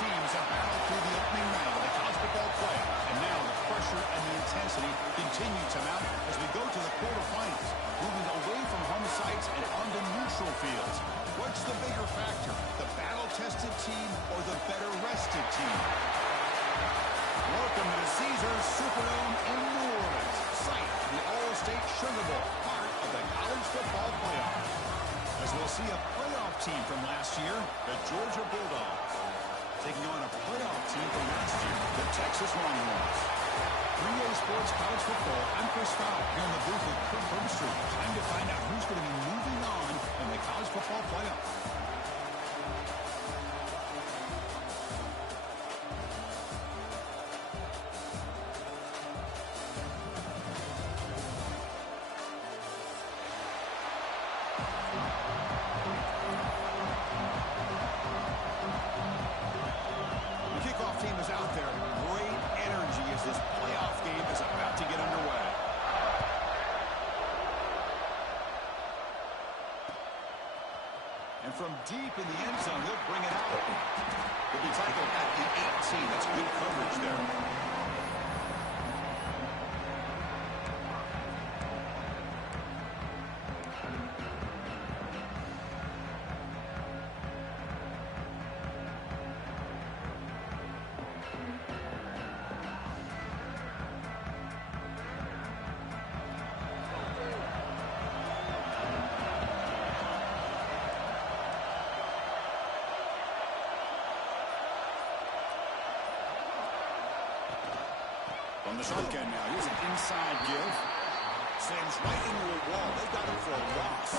teams have battled through the opening round of the college football playoff, and now the pressure and the intensity continue to mount as we go to the quarterfinals, moving away from home sites and onto neutral fields. What's the bigger factor, the battle-tested team or the better-rested team? Welcome to the Caesars Superdome in New Orleans, site of the All-State Sugar Bowl, part of the college football playoff. As we'll see a playoff team from last year, the Georgia Bulldogs, taking on a playoff team from last year, the Texas Longhorns. 3A Sports College Football, I'm Chris Fowler, here in the booth with Kurt Burmström. Time to find out who's going to be moving on in the college football playoff. From deep in the end zone, he'll bring it out. He'll be tackled at the 18. That's good coverage there. On the shotgun now, here's an inside give. Sends right into a wall. They got him for a loss.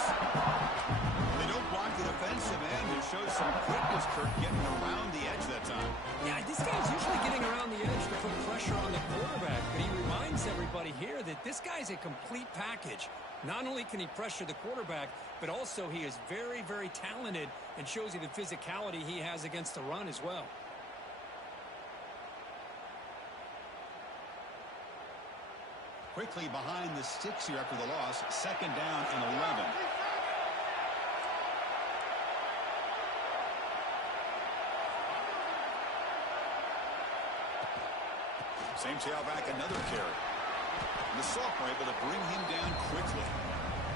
They don't block the defensive end. It shows some quickness, Kurt, getting around the edge that time. Yeah, this guy's usually getting around the edge to put pressure on the quarterback, but he reminds everybody here that this guy's a complete package. Not only can he pressure the quarterback, but also he is very, very talented and shows you the physicality he has against the run as well. Quickly behind the sticks here after the loss. Second down and 11. Same tailback, another carry. And the sophomore able to bring him down quickly.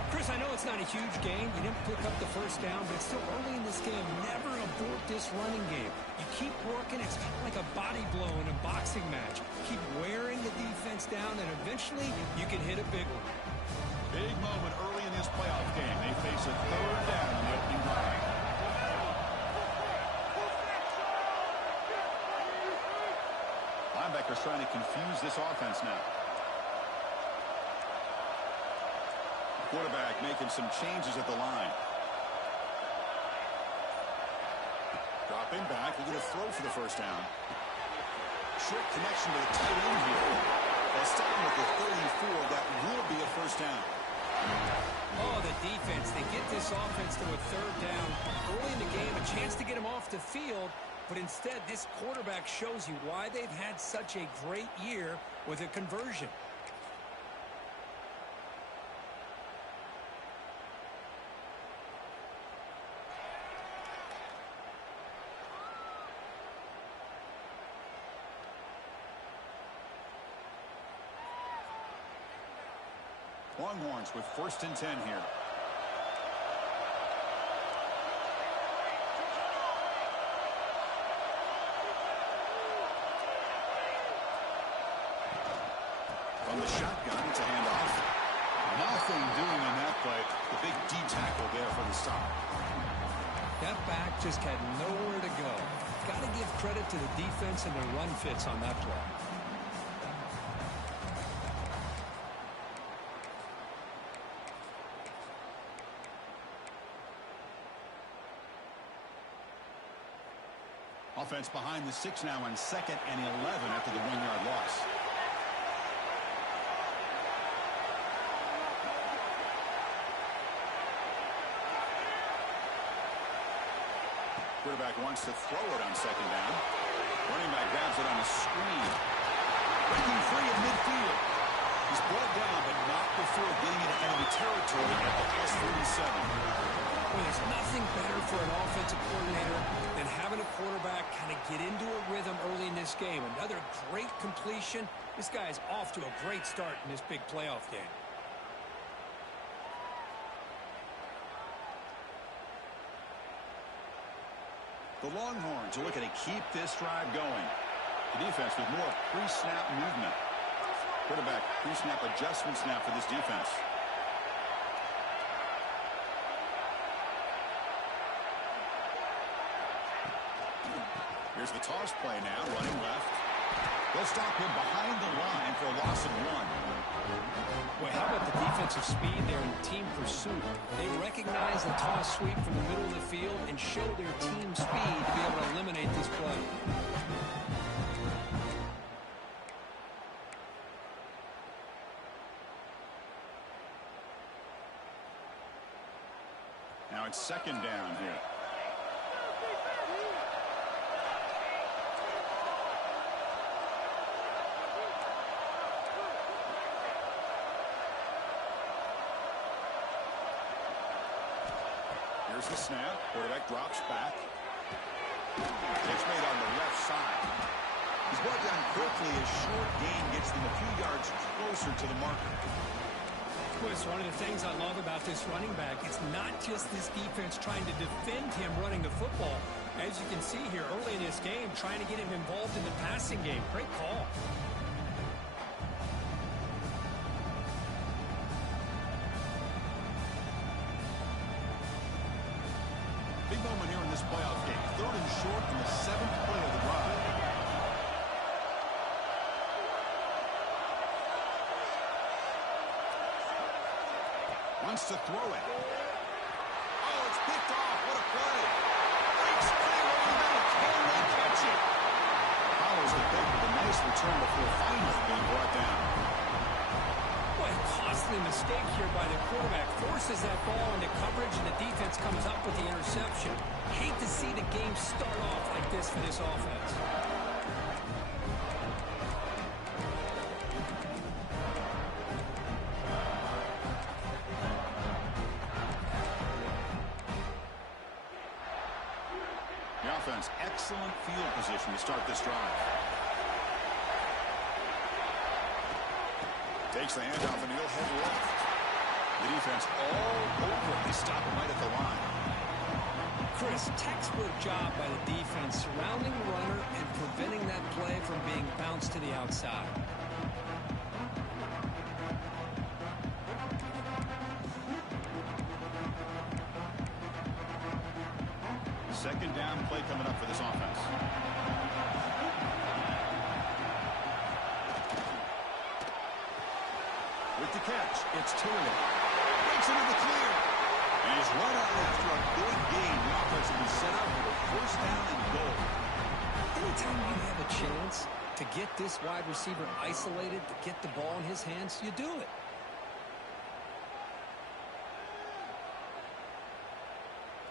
Chris, I know it's not a huge game. You didn't pick up the first down, but it's still early in this game. Never abort this running game. You keep working. It's kind of like a body blow in a boxing match. Keep wearing the defense down, and eventually you can hit a big one. Big moment early in this playoff game. They face a third down in the opening drive. Linebackers trying to confuse this offense now. Quarterback making some changes at the line. Dropping back, looking to throw for the first down. Short connection to the tight end here. They'll stop him with the 34. That will be a first down. Oh, the defense. They get this offense to a third down. Early in the game, a chance to get him off the field, but instead this quarterback shows you why they've had such a great year with a conversion. Longhorns with 1st and 10 here. From the shotgun, it's a handoff. Nothing doing on that play. The big D tackle there for the stop. That back just had nowhere to go. Got to give credit to the defense and their run fits on that play. Offense behind the 6 now on 2nd and 11 after the 1-yard loss. Quarterback wants to throw it on 2nd down. Running back grabs it on a screen. Breaking free in midfield. He's brought down, but not before getting into enemy territory at the +47. Well, there's nothing better for an offensive coordinator than having a quarterback kind of get into a rhythm early in this game. Another great completion. This guy is off to a great start in this big playoff game. The Longhorns are looking to keep this drive going. The defense with more pre-snap movement. Quarterback pre-snap adjustments now for this defense. Here's the toss play now, running left. They'll stop him behind the line for a loss of 1. Well, how about the defensive speed there in team pursuit? They recognize the toss sweep from the middle of the field and show their team speed to be able to eliminate this play. Now it's second down here. Here's the snap. Quarterback drops back. Catch made on the left side. He's brought down quickly. A short gain gets them a few yards closer to the marker. Well, it's one of the things I love about this running back. It's not just this defense trying to defend him running the football. As you can see here early in this game, trying to get him involved in the passing game. Great call. Big moment here in this playoff game. 3rd and short in the 7th play of the drive. Wants to throw it. Oh, it's picked off. What a play. Breaks free running back. Can they catch it? Follows the pick with a nice return before finally being brought down. What a costly mistake here by the quarterback. Forces that ball into coverage, and the defense comes up with the interception. Hate to see the game start off like this for this offense. The offense, excellent field position to start this drive. Takes the handoff and he'll head left. The defense all over it. They stop him right at the line. Chris, textbook job by the defense surrounding the runner and preventing that play from being bounced to the outside. Second down play coming up for this offense. With the catch, it's Taylor. Breaks into the clear. And he's run out after a big gain. The offense will be set up for a 1st down and goal. Anytime you have a chance to get this wide receiver isolated, to get the ball in his hands, you do it.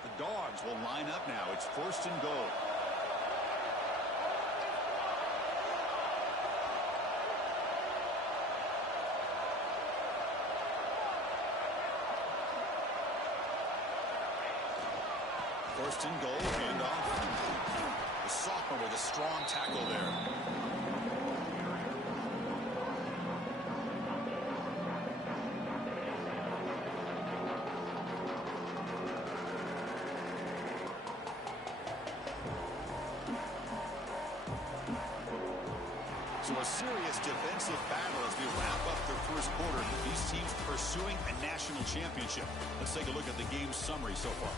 The Dogs will line up now. It's 1st and goal. First and goal, handoff. The sophomore with a strong tackle there. So a serious defensive battle as we wrap up the 1st quarter. These teams pursuing a national championship. Let's take a look at the game summary so far.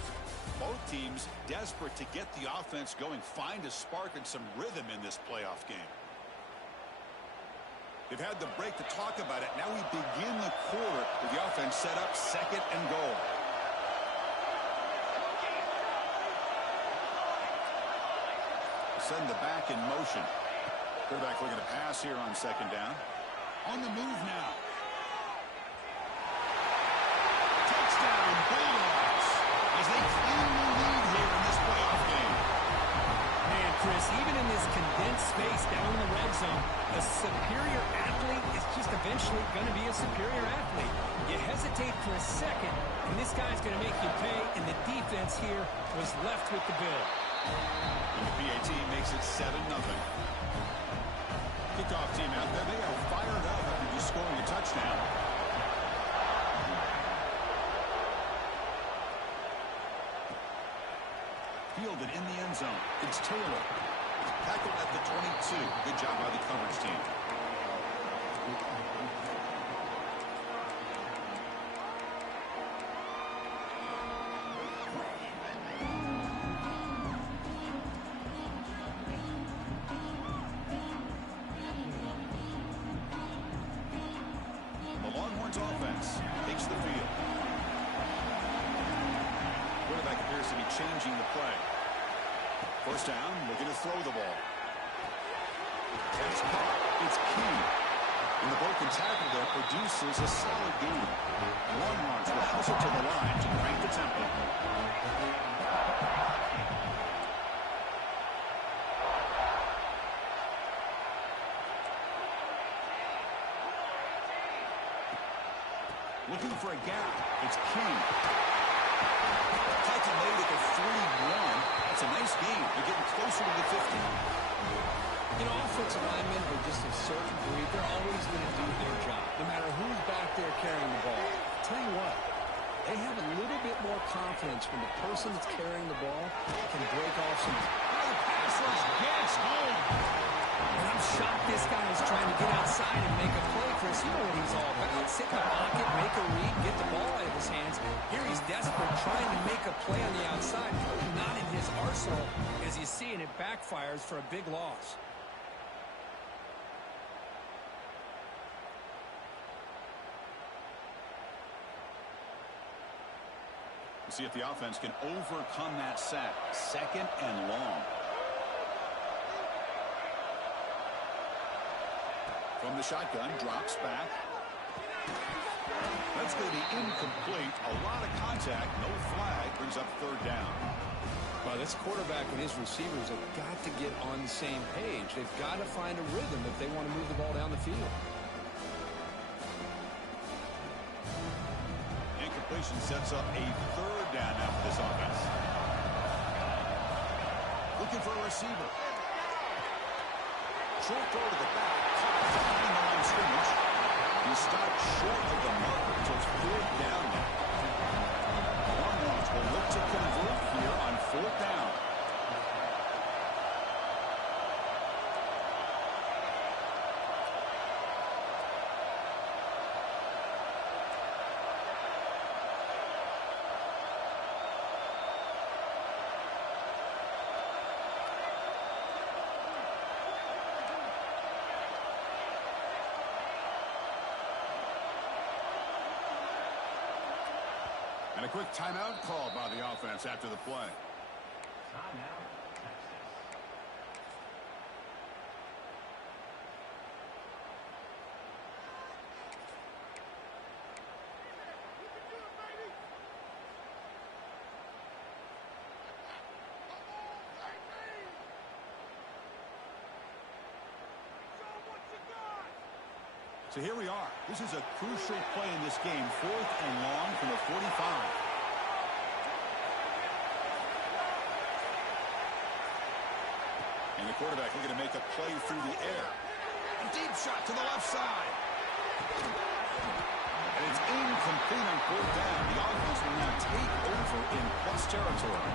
Both teams desperate to get the offense going, find a spark and some rhythm in this playoff game. They've had the break to talk about it. Now we begin the quarter with the offense set up 2nd and goal. Send the back in motion. Quarterback looking to pass here on 2nd down. On the move now. Touchdown, Bulldogs, as they claim the lead here in this playoff game. Man, Chris, even in this condensed space down in the red zone, a superior athlete is just eventually going to be a superior athlete. You hesitate for a second, and this This guy's going to make you pay, and the defense here was left with the bill. And the PAT makes it 7-0. Kickoff team out there. They are fired up after just scoring a touchdown. Fielded in the end zone. It's Taylor. Tackled at the 22. Good job by the coverage team. The Longhorns offense takes the field. Quarterback appears to be changing the play. First down, looking to throw the ball. It's caught. It's key. And the broken tackle there produces a solid gain. Longhorns will hustle to the line to crank the tempo. Looking for a gap. It's King. Titan made it a 3-1. That's a nice game. They're getting closer to the 50. You know, offensive linemen are just a certain breed. They're always going to do their job, no matter who's back there carrying the ball. Tell you what, they have a little bit more confidence when the person that's carrying the ball can break off some. The pass rush gets home. And I'm shocked this guy is trying to get outside and make a play, Chris. You know what he's all about. Sit in the pocket, make a read, get the ball out of his hands. Here he's desperate, trying to make a play on the outside. Probably not in his arsenal, as you see, and it backfires for a big loss. We'll see if the offense can overcome that sack. 2nd and long. From the shotgun, drops back. That's going to be incomplete. A lot of contact, no flag. Brings up 3rd down. Well, this quarterback and his receivers have got to get on the same page. They've got to find a rhythm if they want to move the ball down the field. Incompletion sets up a 3rd down now for this offense. Looking for a receiver. Short throw to the back. Behind the line of scrimmage. He stopped short of the marker, so it's 4th down now. The Longhorns will look to convert here on 4th down. And a quick timeout called by the offense after the play. Timeout, Texas. So here we are. This is a crucial play in this game. 4th and long from the 45. And the quarterback looking to make a play through the air. A deep shot to the left side. And it's incomplete on 4th down. The offense will now take over in plus territory.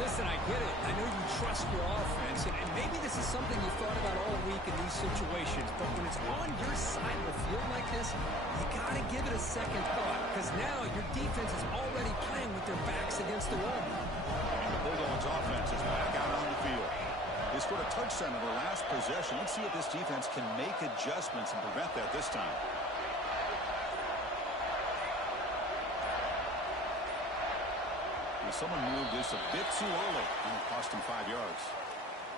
Listen, I get it. I know you trust your offense, and maybe this is something you thought about all week in these situations, but when it's on your side of the field like this, you got to give it a second thought, because now your defense is already playing with their backs against the wall. And the Bulldogs offense is back out on the field. They scored a touchdown in their last possession. Let's see if this defense can make adjustments and prevent that this time. Someone moved this a bit too early, and it cost him 5 yards.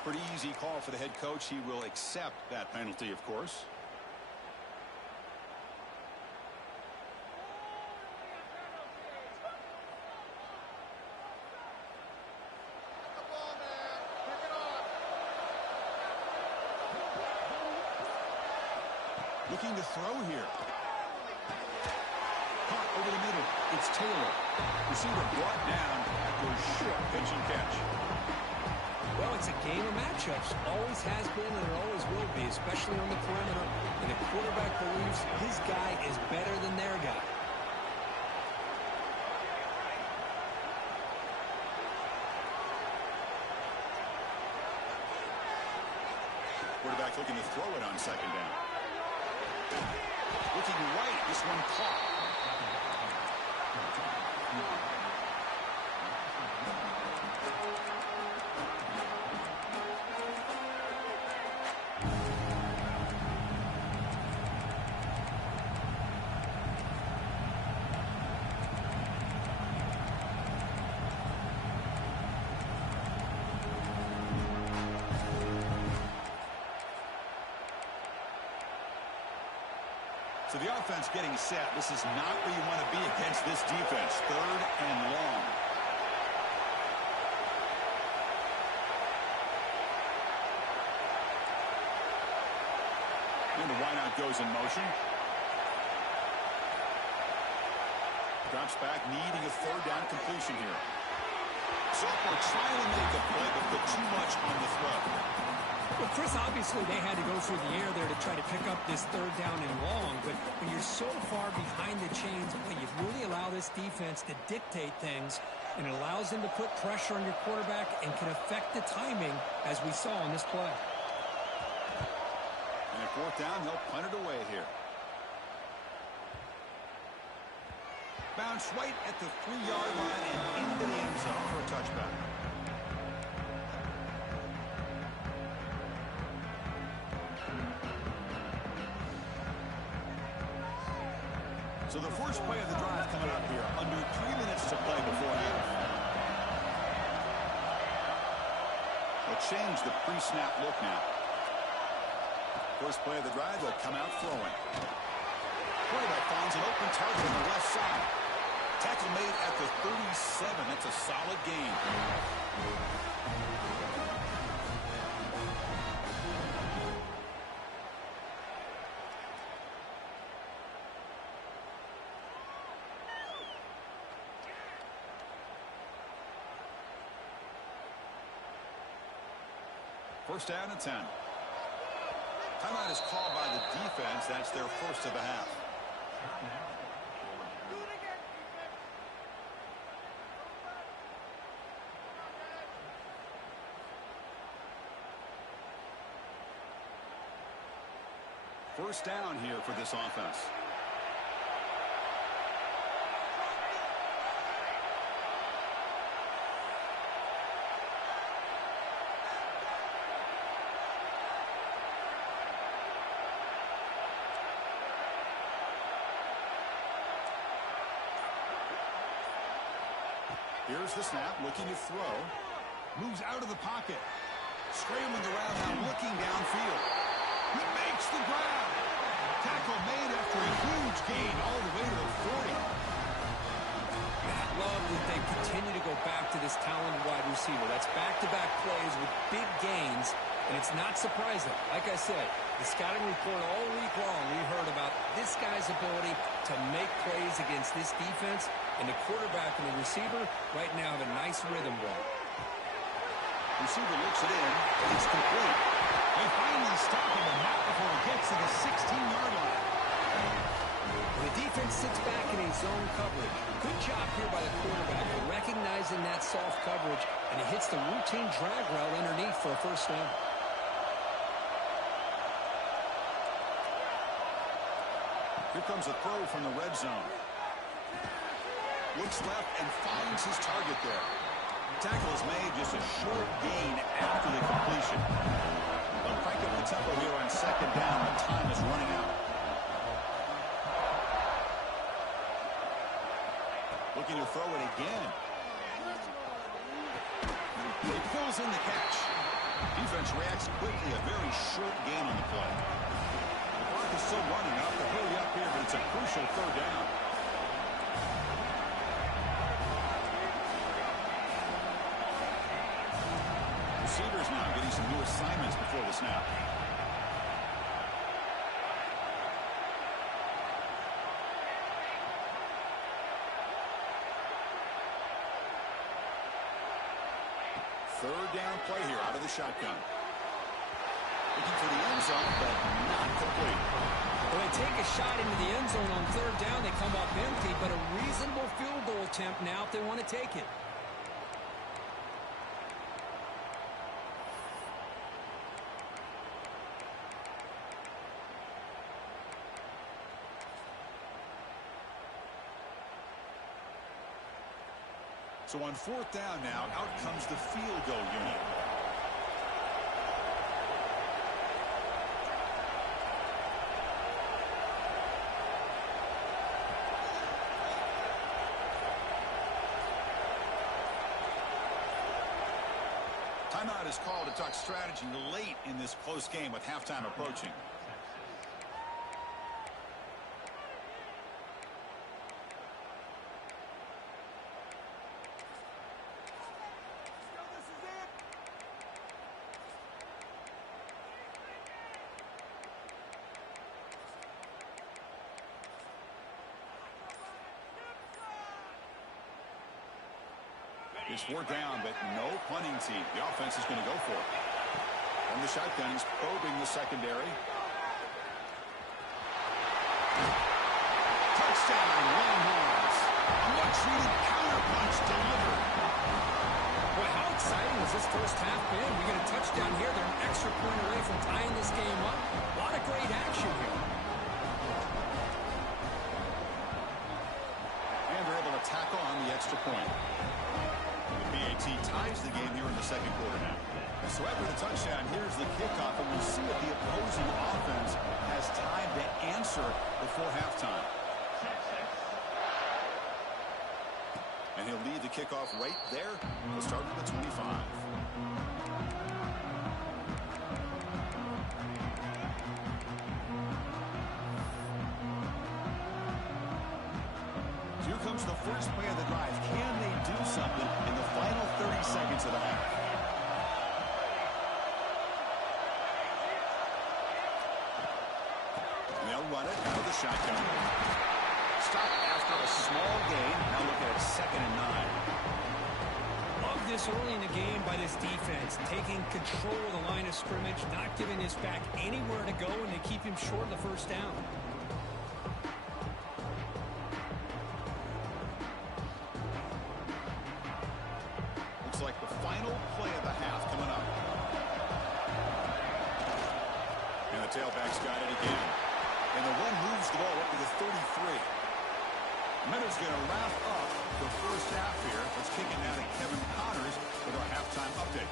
Pretty easy call for the head coach. He will accept that penalty, of course. Looking to throw here. Caught over the middle. It's It's Taylor. Receiver brought down after a short pitch and catch. Well, it's a game of matchups. Always has been and it always will be, especially on the perimeter. And the quarterback believes his guy is better than their guy. Quarterback looking to throw it on second down. Looking right. This one caught. So the offense getting set. This is not where you want to be against this defense. Third and long. And the wideout goes in motion. Drops back, needing a third down completion here. So we're trying to make a play, but put too much on the throw. Well, Chris, obviously they had to go through the air there to try to pick up this third down and long, but when you're so far behind the chains, well, you really allow this defense to dictate things, and it allows them to put pressure on your quarterback and can affect the timing, as we saw on this play. And at fourth down, they'll punt it away here. Bounce right at the 3-yard line and into the end zone for a touchback. So the first play of the drive coming up here. Under 3 minutes to play before half. They'll change the pre-snap look now. First play of the drive, they'll come out throwing. Quarterback finds an open target on the left side. Tackle made at the 37. That's a solid gain. First down and 10. Timeout is called by the defense. That's their first of the half. First down here for this offense. Here's the snap, looking to throw. Moves out of the pocket. Scrambling around now, looking downfield. He makes the grab. Tackle made after a huge gain all the way to the 40. I love that they continue to go back to this talented wide receiver. That's back-to-back plays with big gains, and it's not surprising. Like I said, the scouting report all week long, we heard about this guy's ability to make plays against this defense, and the quarterback and the receiver right now have a nice rhythm going. Receiver looks it in, and it's complete. They finally stop him, and not before he gets to the 16-yard line. The defense sits back in a zone coverage. Good job here by the quarterback recognizing that soft coverage, and he hits the routine drag route underneath for a first down. Here comes a throw from the red zone. Looks left and finds his target there. Tackle is made, just a short gain after the completion. They'll crank up the tempo here on second down. The time is running out. Looking to throw it again. He pulls in the catch. Defense reacts quickly. A very short gain on the play. The clock is still running. Out to hurry up here, but it's a crucial third down. Receivers now getting some new assignments before the snap. Third down play here out of the shotgun. Looking for the end zone, but not complete. When they take a shot into the end zone on third down, they come up empty, but a reasonable field goal attempt now if they want to take it. So on fourth down now, out comes the field goal unit. Timeout is called to talk strategy late in this close game with halftime approaching. It's fourth down, but no punting team. The offense is going to go for it. From the shotgun, he's probing the secondary. Touchdown, Longhorns. A much-needed counterpunch delivered. Boy, how exciting has this first half been? We get a touchdown here. They're an extra point away from tying this game up. A lot of great action here. And they're able to tackle on the extra point. PAT ties the game here in the second quarter now. So after the touchdown, here's the kickoff, and we'll see if the opposing offense has time to answer before halftime. And he'll lead the kickoff right there. We'll start with the 25. Here comes the first play of the drive. Can they do something in the final 30 seconds of the half? And they'll run it out of the shotgun. Stop after a small gain. Now look at it, 2nd and 9. Love this early in the game by this defense. Taking control of the line of scrimmage, not giving this back anywhere to go, and they keep him short of the first down. Like the final play of the half coming up. And the tailback's got it again. And the run moves the ball up to the 33. Minutes going to wrap up the first half here. Let's kick it now to Kevin Connors with our halftime update.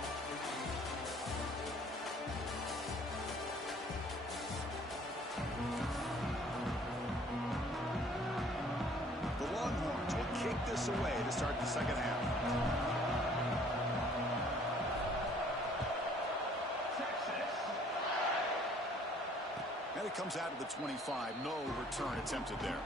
The Longhorns will kick this away to start the second half. And it comes out of the 25. No return attempted there.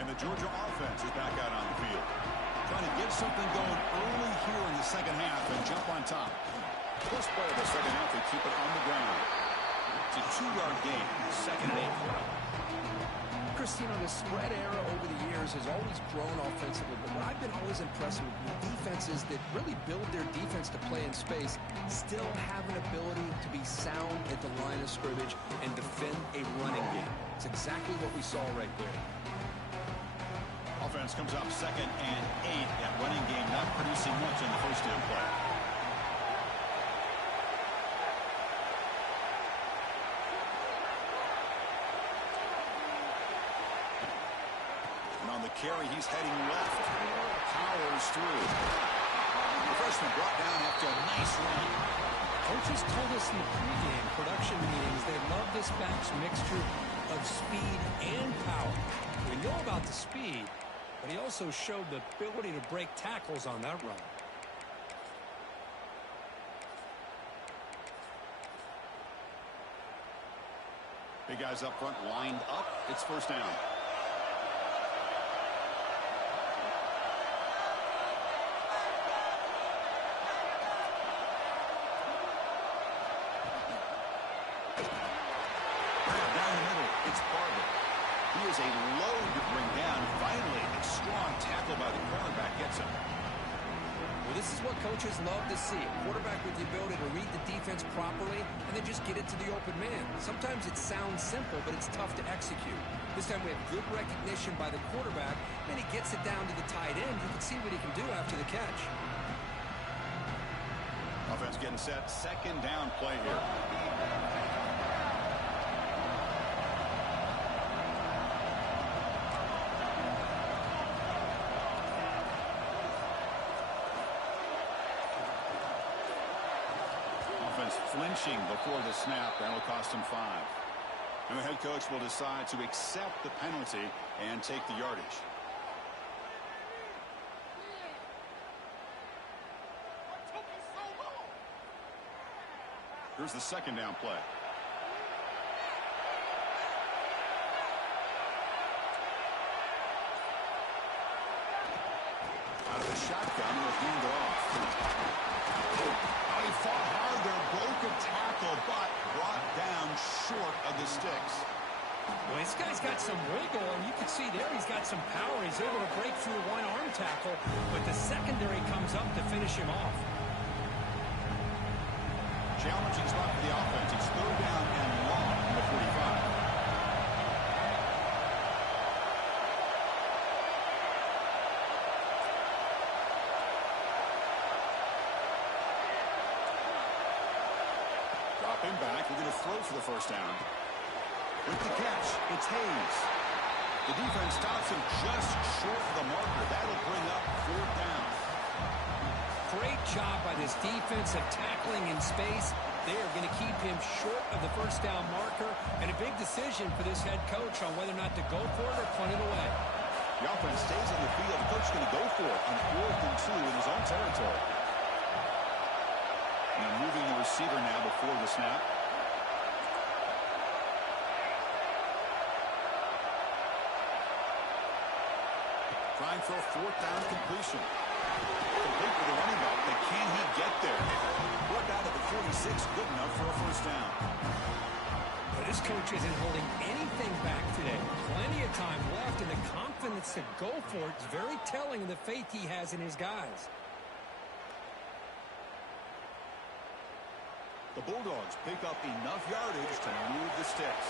And the Georgia offense is back out on the field. Trying to get something going early here in the second half and jump on top. First play of the second half, they keep it on the ground. It's a 2-yard gain, 2nd and 8. Christine, the spread era over the years has always grown offensively, but what I've been always impressed with defenses that really build their defense to play in space still have an ability to be sound at the line of scrimmage and defend a running game. It's exactly what we saw right there. Offense comes up 2nd and 8. That running game not producing much on the first down play. On the carry, he's heading left. Powers through. The freshman brought down after a nice run. Coaches told us in the pregame production meetings they love this back's mixture of speed and power. We know about the speed, but he also showed the ability to break tackles on that run. Big guys up front lined up. It's first down. is a load to bring down. Finally, a strong tackle by the cornerback gets him. Well, this is what coaches love to see. A quarterback with the ability to read the defense properly and then just get it to the open man. Sometimes it sounds simple, but it's tough to execute. This time we have good recognition by the quarterback, and he gets it down to the tight end. You can see what he can do after the catch. Offense getting set. Second down play here. Flinching before the snap. That'll cost him 5. And the head coach will decide to accept the penalty and take the yardage. Here's the second down play. Out of the shotgun, will hand it off. He fought hard there, broke a tackle, but brought down short of the sticks. Well, this guy's got some wiggle, and you can see there he's got some power. He's able to break through one arm tackle, but the secondary comes up to finish him off. Challenging spot for the offense. It's third down and long from the 45. Him back. We're going to throw for the first down. With the catch, it's Hayes. The defense stops him just short of the marker. That'll bring up fourth down. Great job by this defense of tackling in space. They are going to keep him short of the first down marker, and a big decision for this head coach on whether or not to go for it or punt it away. The offense stays on the field. The coach is going to go for it on 4th and 2 in his own territory. And moving the receiver now before the snap. Trying for a fourth down completion. Complete with the running back, but can he get there? Work out of the 46, good enough for a first down. But this coach isn't holding anything back today. Plenty of time left, and the confidence to go for it is very telling of the faith he has in his guys. The Bulldogs pick up enough yardage to move the sticks.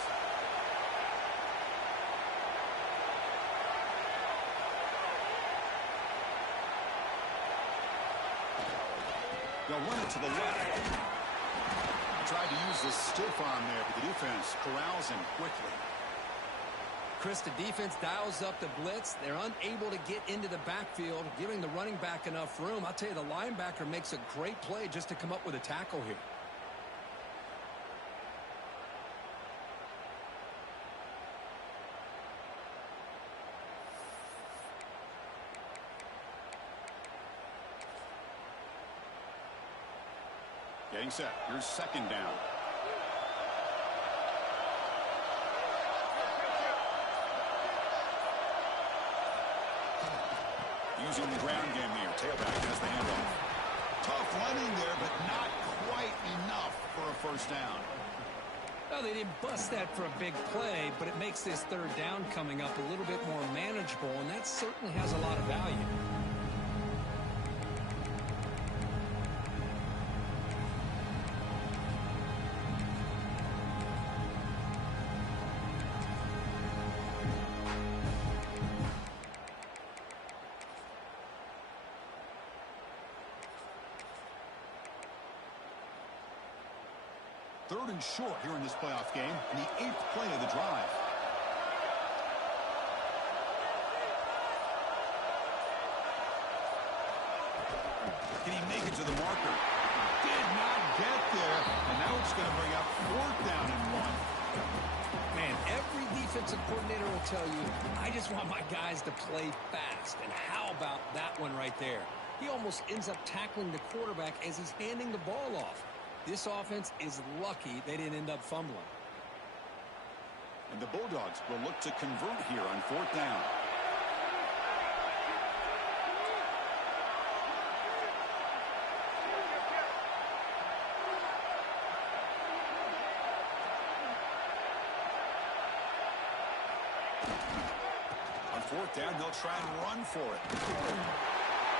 They'll run it to the left. Tried to use the stiff arm there, but the defense corrals him quickly. Chris, the defense dials up the blitz. They're unable to get into the backfield, giving the running back enough room. I'll tell you, the linebacker makes a great play just to come up with a tackle here. Getting set. Here's second down. Using the ground game here. Tailback has the handoff. Tough running there, but not quite enough for a first down. Well, they didn't bust that for a big play, but it makes this third down coming up a little bit more manageable, and that certainly has a lot of value. Third and short here in this playoff game, and the 8th play of the drive. Can he make it to the marker? Did not get there, and now it's going to bring up fourth down and 1. Man, every defensive coordinator will tell you, I just want my guys to play fast. And how about that one right there? He almost ends up tackling the quarterback as he's handing the ball off. This offense is lucky they didn't end up fumbling. And the Bulldogs will look to convert here on fourth down. fourth down, they'll try and run for it.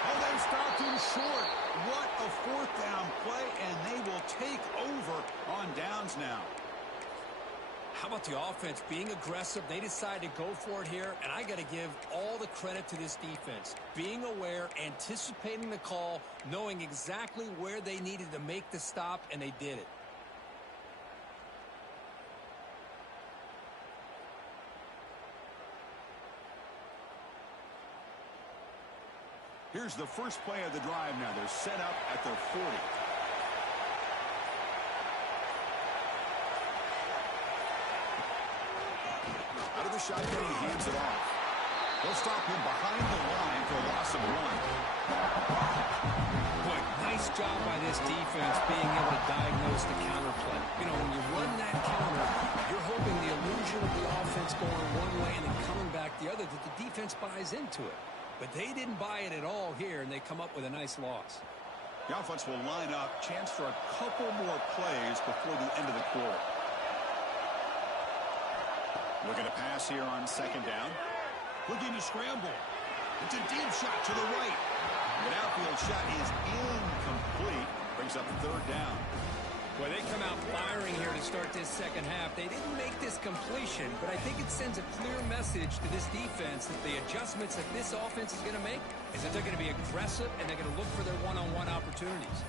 Oh, they stopped him short. What a fourth down play, and they will take over on downs now. How about the offense being aggressive? They decide to go for it here, and I got to give all the credit to this defense. Being aware, anticipating the call, knowing exactly where they needed to make the stop, and they did it. Here's the first play of the drive now. They're set up at their 40. Out of the shotgun, he hands it off. They'll stop him behind the line for a loss of 1. Boy, nice job by this defense being able to diagnose the counter play. You know, when you run that counter, you're hoping the illusion of the offense going one way and then coming back the other, that the defense buys into it. But they didn't buy it at all here, and they come up with a nice loss. The offense will line up. Chance for a couple more plays before the end of the quarter. Looking to pass here on second down. Looking to scramble. It's a deep shot to the right. The outfield shot is incomplete. Brings up third down. Well, they come out firing here to start this second half. They didn't make this completion, but I think it sends a clear message to this defense that the adjustments that this offense is going to make is that they're going to be aggressive and they're going to look for their one-on-one opportunities.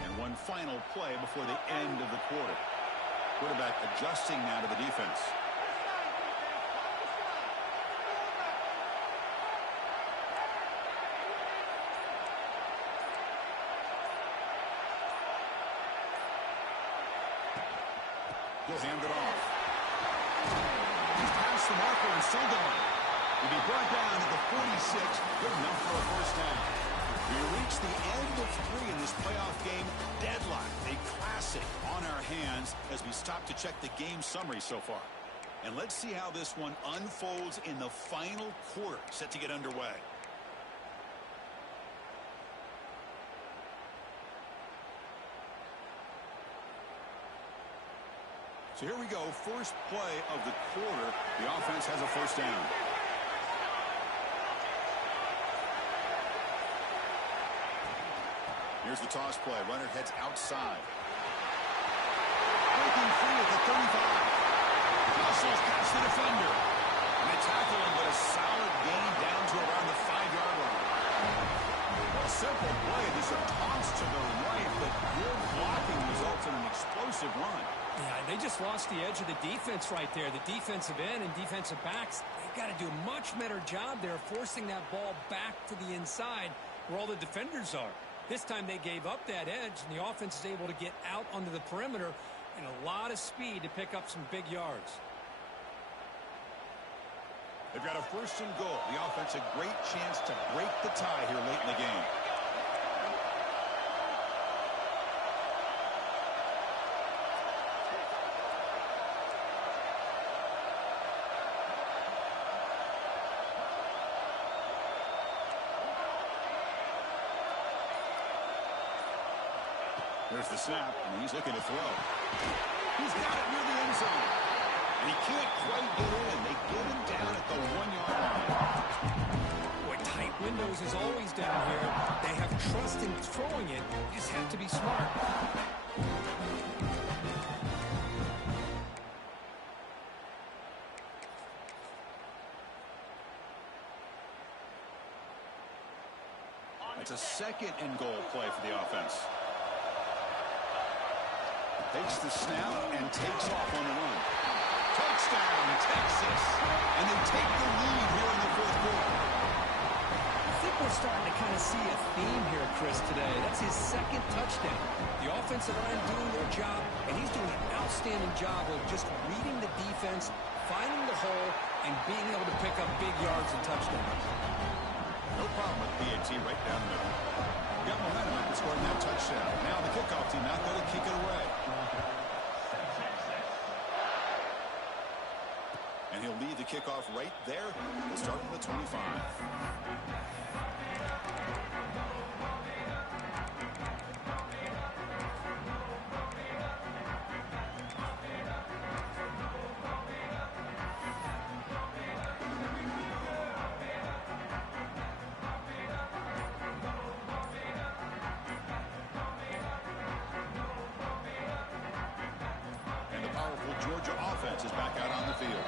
And one final play before the end of the quarter. Quarterback adjusting now to the defense. He'll hand it off. He's past the marker and still going. He'll be brought down at the 46. Good enough for a first down. We reach the end of 3 in this playoff game. Deadlock, a classic on our hands as we stop to check the game summary so far. And let's see how this one unfolds in the final quarter, set to get underway. So here we go, first play of the quarter. The offense has a first down. Here's the toss play. Runner heads outside. Breaking free at the 35. Hustles past the defender. And they tackle him, but a solid gain down to around the 5-yard line. A simple play. Just a toss to the right, but good blocking results in an explosive run. Yeah, they just lost the edge of the defense right there. The defensive end and defensive backs, they've got to do a much better job there forcing that ball back to the inside where all the defenders are. This time they gave up that edge, and the offense is able to get out onto the perimeter and a lot of speed to pick up some big yards. They've got a first and goal. The offense a great chance to break the tie here late in the game. There's the snap, and he's looking to throw. He's got it near the end zone. And he can't quite get in. They get him down at the 1-yard line. Boy, tight windows is always down here. They have trust in throwing it. You just have to be smart. It's a second and goal play for the offense. Takes the snap and takes off on the run. Touchdown, Texas. And they take the lead here in the fourth quarter. I think we're starting to kind of see a theme here, Chris, today. That's his second touchdown. The offensive line doing their job, and he's doing an outstanding job of just reading the defense, finding the hole, and being able to pick up big yards and touchdowns. No problem with PAT right down the middle. Got momentum after scoring that touchdown. Now the kickoff team out there to kick it away. And he'll lead the kickoff right there. We'll start from the 25. Georgia offense is back out on the field.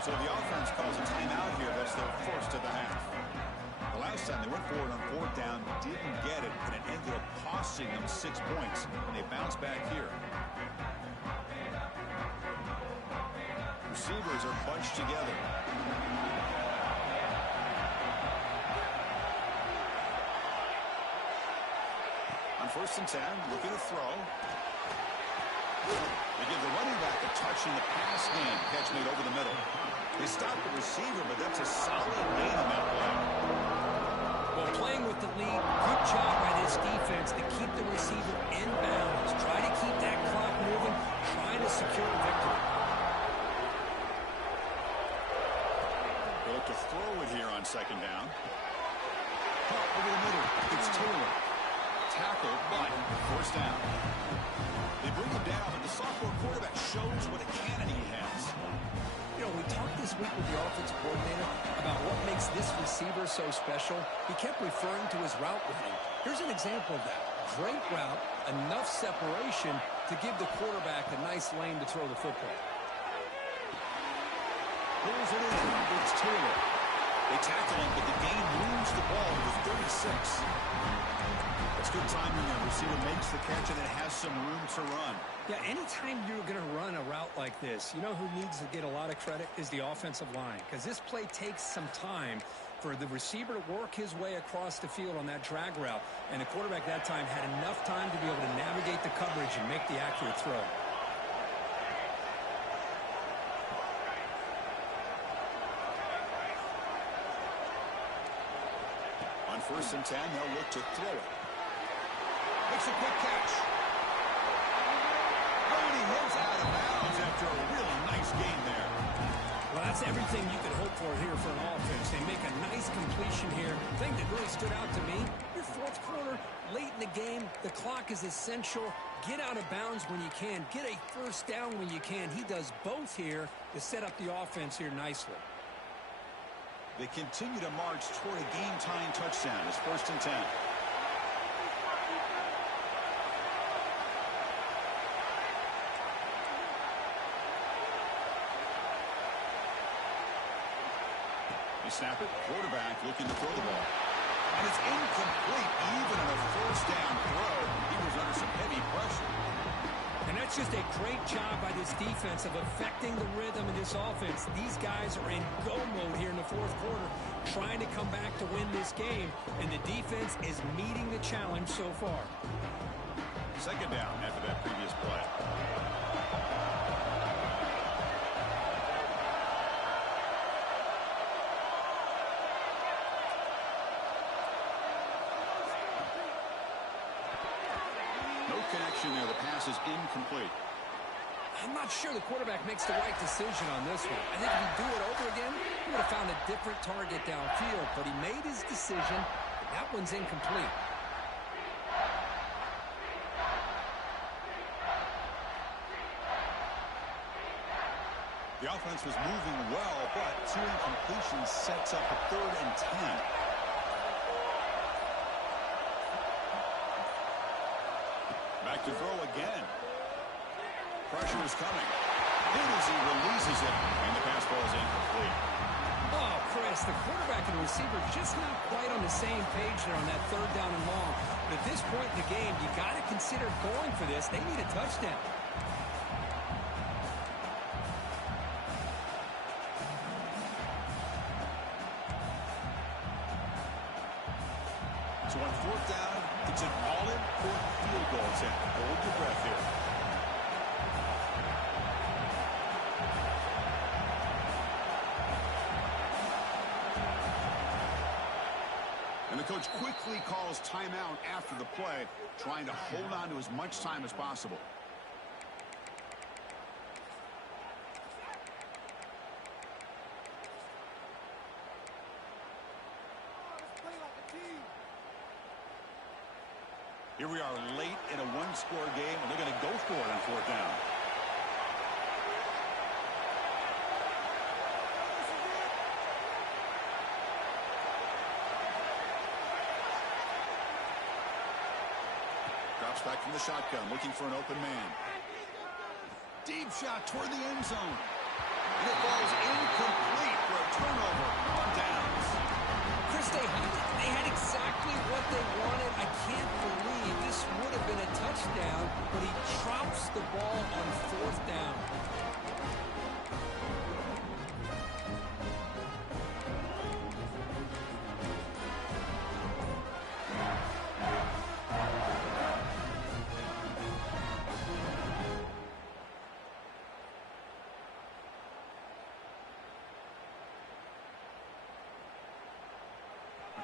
So the offense calls a timeout here. That's their first of the half. The last time they went forward on fourth down, didn't get it, and it ended up costing them 6 points, and they bounced back here. Receivers are bunched together. On 1st and 10, looking to throw. They give the running back a touch in the pass game. Catch made over the middle. They stop the receiver, but that's a solid gain on that play. Well, playing with the lead, good job by this defense to keep the receiver in bounds. Try to keep that clock moving, trying to secure a victory. They look to throw it here on 2nd down. Caught over the middle. It's Taylor. Tackled, but 1st down. They bring him down, but the sophomore quarterback shows what a cannon he has. You know, we talked this week with the offensive coordinator about what makes this receiver so special. He kept referring to his route running. Here's an example of that. Great route, enough separation to give the quarterback a nice lane to throw the football. Pulls it in. It's Taylor. They tackle him, but the game moves the ball to 36. That's good timing there. Receiver makes the catch and it has some room to run. Yeah, anytime you're going to run a route like this, you know who needs to get a lot of credit is the offensive line, because this play takes some time for the receiver to work his way across the field on that drag route, and the quarterback that time had enough time to be able to navigate the coverage and make the accurate throw. On 1st and 10, they'll look to throw it. Makes a quick catch. Brady hits out of bounds after a really nice game there. Well, that's everything you could hope for here for an offense. They make a nice completion here. The thing that really stood out to me, your 4th quarter, late in the game, the clock is essential. Get out of bounds when you can. Get a 1st down when you can. He does both here to set up the offense here nicely. They continue to march toward a game-tying touchdown. It's 1st and 10. They snap it. Quarterback looking to throw the ball. And it's incomplete even on a 1st down throw. He was under some heavy pressure. And that's just a great job by this defense of affecting the rhythm of this offense. These guys are in go mode here in the 4th quarter, trying to come back to win this game, and the defense is meeting the challenge so far. 2nd down after that previous play. Connection there. The pass is incomplete. I'm not sure the quarterback makes the right decision on this one. I think if he'd do it over again, he would have found a different target downfield, but he made his decision. That one's incomplete. The offense was moving well, but 2 incompletions sets up a 3rd and 10. Back to throw again. Pressure is coming. Hit as he releases it, and the pass ball is incomplete. Oh, Chris, the quarterback and the receiver just not quite on the same page there on that 3rd down and long. But at this point in the game, you got to consider going for this. They need a touchdown. So on 4th down, it's an all-important field goal attempt. Hold your breath here. And the coach quickly calls timeout after the play, trying to hold on to as much time as possible. Here we are late in a 1-score game, and they're going to go for it on 4th down. Drops back from the shotgun, looking for an open man. Deep shot toward the end zone. And it falls incomplete for a turnover on downs. Chris, they had exactly what they wanted. I can't believe this would have been a touchdown, but he drops the ball on 4th down.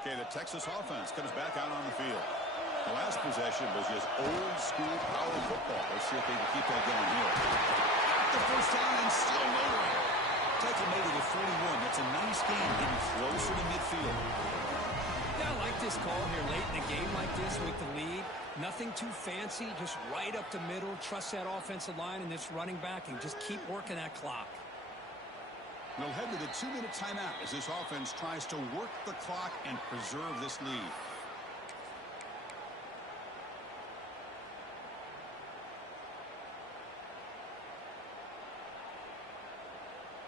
Okay, the Texas offense comes back out on the field. The last possession was just old school power football. Let's see if they can keep that going here. Got the first down and still motoring. Taking maybe to 41. That's a nice gain, getting closer to midfield. Yeah, I like this call here late in a game like this with the lead. Nothing too fancy, just right up the middle. Trust that offensive line and this running back and just keep working that clock. We'll head to the 2-minute timeout as this offense tries to work the clock and preserve this lead.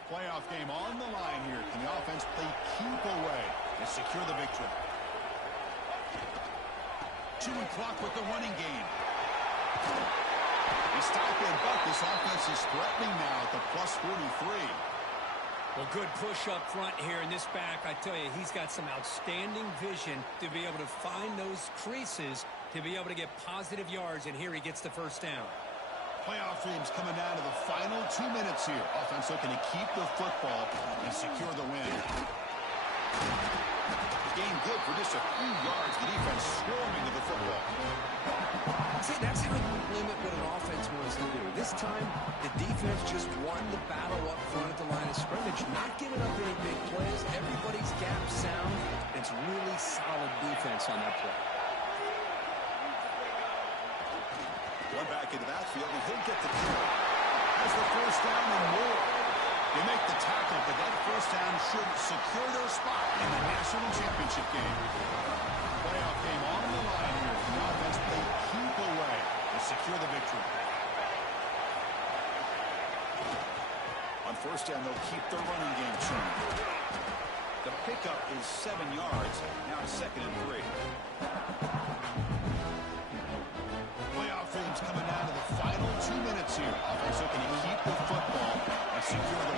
Playoff game on the line here. Can the offense play keep away and secure the victory? 2 clock with the running game. They stop and buck. This offense is threatening now at the plus 43. Well, good push up front here in this back. I tell you, he's got some outstanding vision to be able to find those creases to be able to get positive yards, and here he gets the first down. Playoff dreams coming down to the final 2 minutes here. Offense looking to keep the football and secure the win. Game good for just a few yards. The defense swarming to the football. See, that's how you limit what an offense wants to do. This time, the defense just won the battle up front at the line of scrimmage, not giving up any big plays. Everybody's gap sound. It's really solid defense on that play. One back into the backfield, and he'll get the kill. Has the first down and more. They make the tackle, but that first down should secure their spot in the national championship game. Playoff game on the line here. The offense play keep away to secure the victory. On first down, they'll keep their running game churning. The pickup is 7 yards. Now it's 2nd and 3. Playoff dreams coming down to the final 2 minutes here. Offense looking to keep the football and secure the